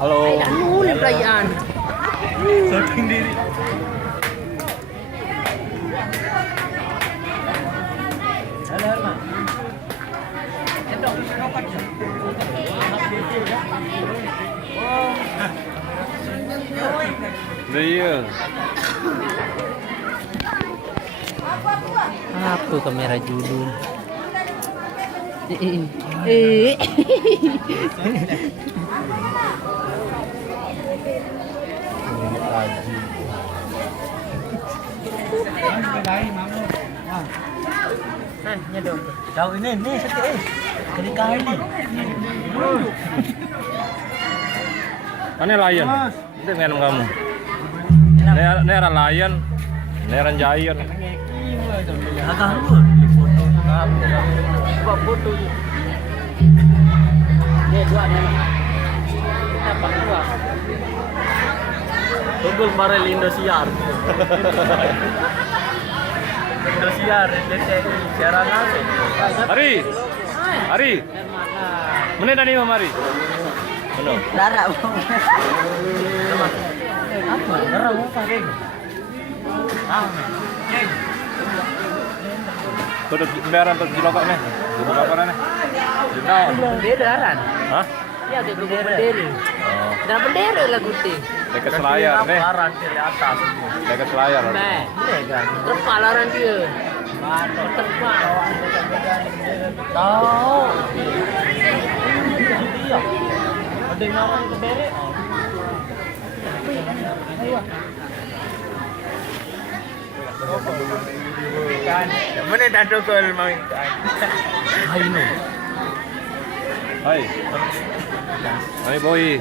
Halo. Anu nih perayaan. Syuting diri. Halo, Herman. Iya. Apa kamera judul? Eh. Nyedot. Tahu ini sakit Kali kali. Mana lion? Itu dengan kamu. Ini era lion, ini era giant. Agak lu foto. Coba foto. Nih dua nih. Apa dua? Tunggu Marel Indosiar. Indosiar, RCTI, siaran langsung. Hari, mana tadi Mari? Mana? Darah. Apa? Darah apa, Geng? Tuh pembayaran tuh di lokal nih. Buka apa nih? Benderan. Hah? Ya ada bendera. Oh, Dan bendera lah gusti. dekat Selayar nih. Laran di atas. Dekat Selayar. Nah, terpal laran dia. Terpal. Tahu. Iya. Ada yang orang bendera. Kan, mana dah tukul mau kan? Hai no. Hai boy.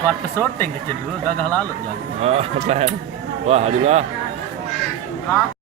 Buat syuting kecil dulu, gagal lalu ya. Wah, alhamdulillah.